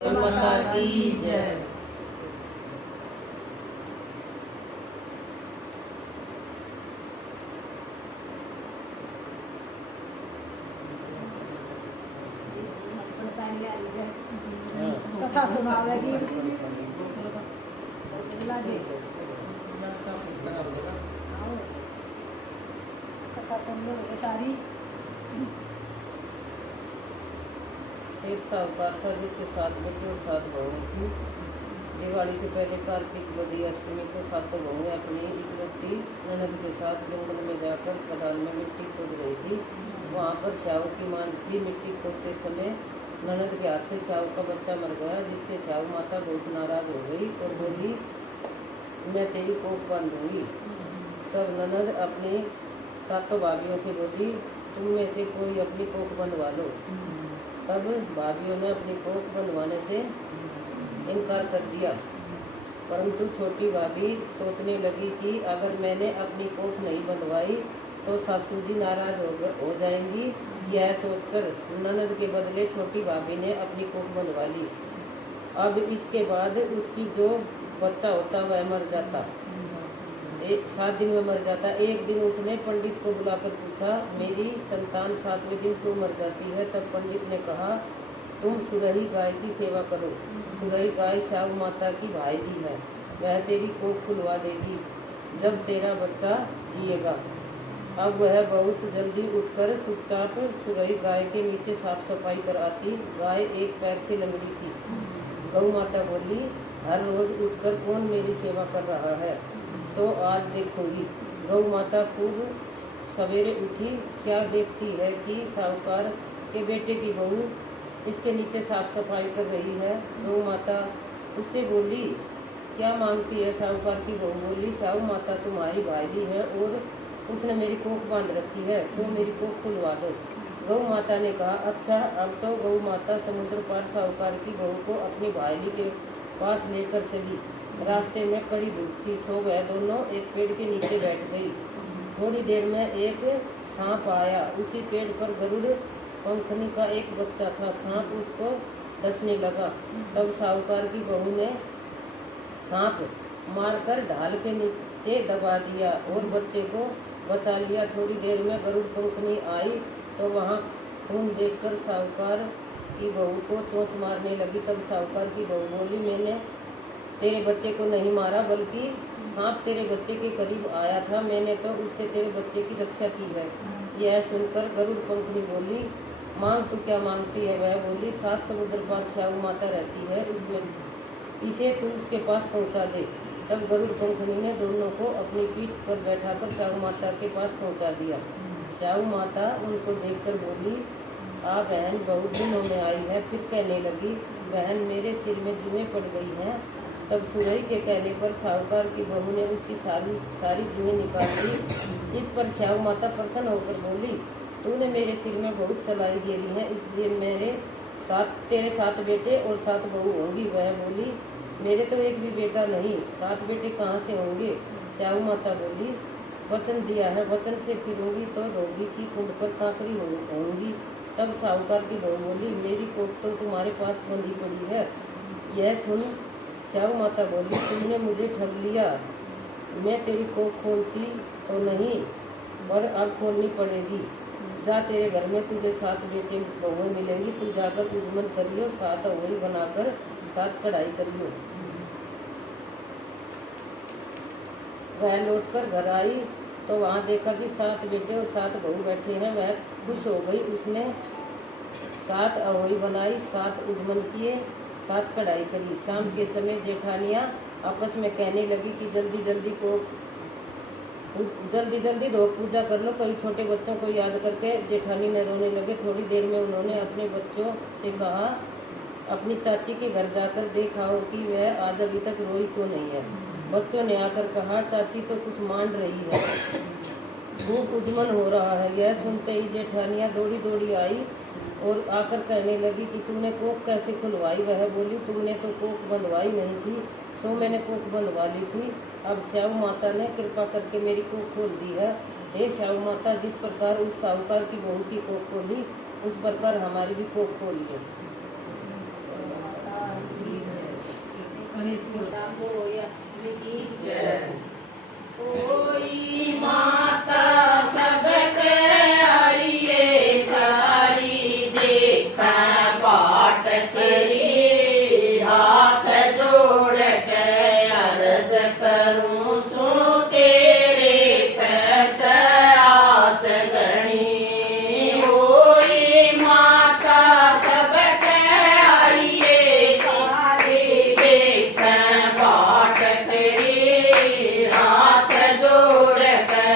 माता की जय। कथा सुनावेगी कथा सुन लो ये सारी। एक साहूकार था जिसके 7 बेटे और 7 बहुएं थी। दिवाली से पहले कार्तिक बदी अष्टमी को 7 बहुएं अपनी इकलौती ननद के साथ जंगल में जाकर खदान में मिट्टी खोद रही थी। वहाँ पर श्याऊ की मांग थी। मिट्टी खोदते समय ननद के हाथ से श्याऊ का बच्चा मर गया, जिससे श्याऊ माता बहुत नाराज हो गई और बोली, मैं तेरी कोख बांधूंगी। सब ननद अपनी 7 भाभियों से बोली, तुम में से कोई अपनी कोख बंधवा लो। तब भाभियों ने अपनी कोख बंधवाने से इनकार कर दिया, परंतु छोटी भाभी सोचने लगी कि अगर मैंने अपनी कोख नहीं बंधवाई तो सासू जी नाराज हो जाएंगी। यह सोचकर ननद के बदले छोटी भाभी ने अपनी कोख बंधवा ली। अब इसके बाद उसकी जो बच्चा होता वह मर जाता, 7 दिन में मर जाता। एक दिन उसने पंडित को बुलाकर पूछा, मेरी संतान 7वें दिन क्यों मर जाती है? तब पंडित ने कहा, तुम सुरही गाय की सेवा करो। सुरही गाय श्याऊ माता की भाईली है, वह तेरी कोख खुलवा देगी जब तेरा बच्चा जिएगा। अब वह बहुत जल्दी उठकर चुपचाप सुरही गाय के नीचे साफ सफाई कर आती। गाय एक पैर से लंगड़ी थी। गौ माता बोली, हर रोज उठकर कौन मेरी सेवा कर रहा है, सो आज देखूंगी। गौ माता खूब सवेरे उठी, क्या देखती है कि साहूकार के बेटे की बहू इसके नीचे साफ सफाई कर रही है। गौ माता उससे बोली, क्या मांगती है? साहूकार की बहू बोली, साहू माता तुम्हारी भाईली है और उसने मेरी कोख बांध रखी है, सो मेरी कोख खुलवा दो। गौ माता ने कहा, अच्छा। अब तो गौ माता समुद्र पार साहूकार की बहू को अपनी भाईली के पास लेकर चली। रास्ते में कड़ी धूप थी, सो वह दोनों एक पेड़ के नीचे बैठ गई। थोड़ी देर में एक सांप आया। उसी पेड़ पर गरुड़ पंखनी का एक बच्चा था। सांप उसको डसने लगा। तब साहूकार की बहू ने सांप मारकर ढाल के नीचे दबा दिया और बच्चे को बचा लिया। थोड़ी देर में गरुड़ पंखनी आई तो वहाँ खून देखकर साहूकार की बहू को चोंच मारने लगी। तब साहूकार की बहू बोली, मैंने तेरे बच्चे को नहीं मारा, बल्कि सांप तेरे बच्चे के करीब आया था, मैंने तो उससे तेरे बच्चे की रक्षा की है। यह सुनकर गरुड़ पंखनी बोली, मांग तू क्या मांगती है? वह बोली, 7 समुद्र पार श्याऊ माता रहती है, इसे तू उसके पास पहुंचा दे। तब गरुड़ पंखनी ने दोनों को अपनी पीठ पर बैठाकर श्याऊ माता के पास पहुंचा दिया। श्याऊ माता उनको देखकर बोली, आ बहन, बहुत दिनों में आई है। फिर कहने लगी, बहन मेरे सिर में जुएं पड़ गई हैं। तब सुरही के कहने पर साहूकार की बहू ने उसकी सारी जुएं निकाल दी। इस पर श्याऊ माता प्रसन्न होकर बोली, तूने मेरे सिर में बहुत सलाई घेरी है, इसलिए तेरे 7 बेटे और 7 बहू होंगी। वह बोली, मेरे तो एक भी बेटा नहीं, 7 बेटे कहाँ से होंगे? श्याऊ माता बोली, वचन दिया है, वचन से फिरूंगी तो धोबी की कुंड पर कांकरी होंगी। तब साहूकार की बहू बोली, मेरी कोख तो तुम्हारे पास बंधी पड़ी है। यह सुन श्याऊ माता बोली, तुमने मुझे ठग लिया। मैं तेरी कोख खोलती तो नहीं, पर अब खोलनी पड़ेगी। जा, तेरे घर में तुझे 7 बेटे बहुएं मिलेंगी, तू जाकर उजमन करियो, 7 अवई बनाकर 7 कढ़ाई करियो। वह लौटकर घर आई तो वहाँ देखा कि 7 बेटे और 7 बहू बैठे हैं। वह खुश हो गई। उसने 7 अवई बनाई, 7 उजमन किए, 7 कढ़ाई करी। शाम के समय जेठानियाँ आपस में कहने लगी कि जल्दी जल्दी दो पूजा कर लो। कई छोटे बच्चों को याद करके जेठानी ने रोने लगे। थोड़ी देर में उन्होंने अपने बच्चों से कहा, अपनी चाची के घर जाकर देखाओ कि वह आज अभी तक रोई क्यों नहीं है। बच्चों ने आकर कहा, चाची तो कुछ मान रही है, खूब उजमन हो रहा है। यह सुनते ही जेठानियाँ दौड़ी आई और आकर कहने लगी कि तूने कोख कैसे खुलवाई? वह बोली, तुमने तो कोख बंधवाई नहीं थी, सो मैंने कोख बंधवा ली थी। अब श्याऊ माता ने कृपा करके मेरी कोख खोल दी है। हे श्याऊ माता, जिस प्रकार उस साहूकार की बहू की कोख खोली, उस प्रकार हमारी भी कोख खोली है। गणेश की कोई माता सबके आइए सारी देखा बाट तेरी हाथ जोड़ के अर्ज करूं सो तेरे कैसे आस गणी कोई माता सबके आइए सारी देखा बाट तेरी हाथ जोड़ के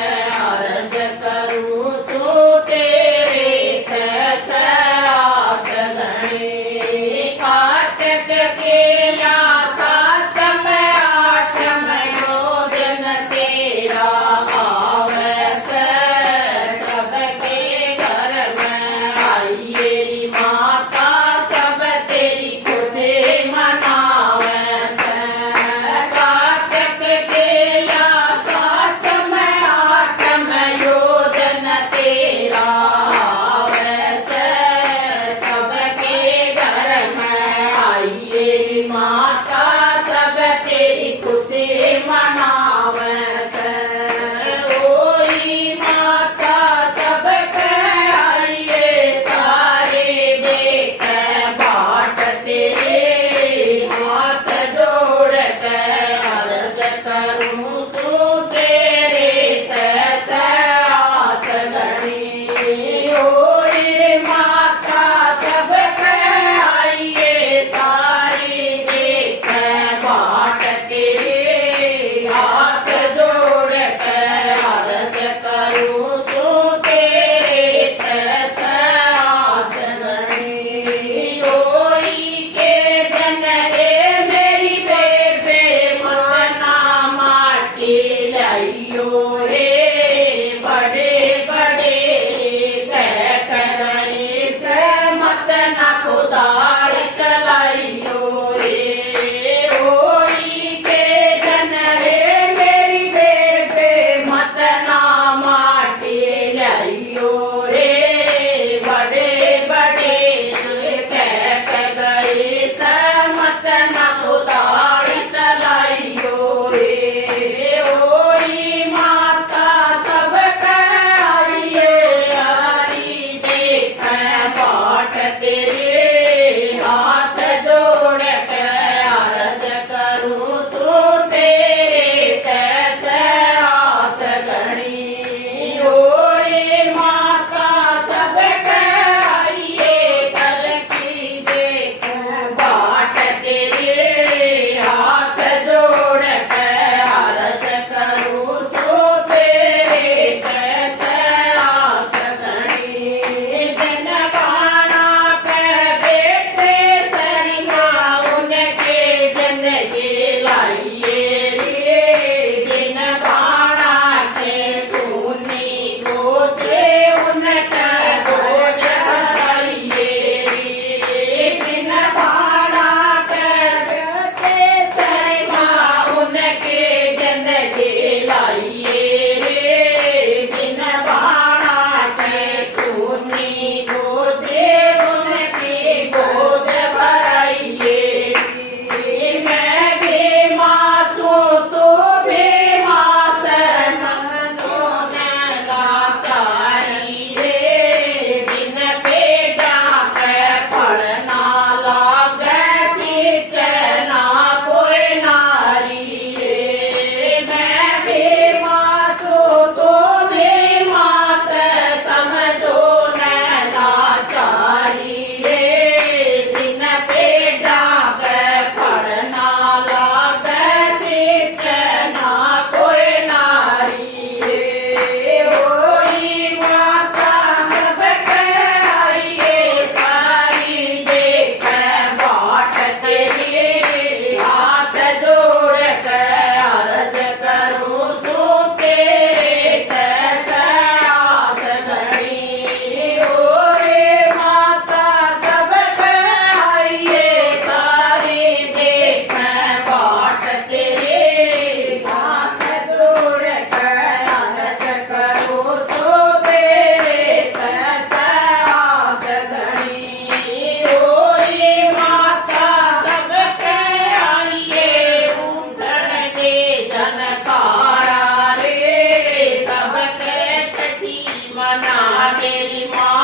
तेरी माँ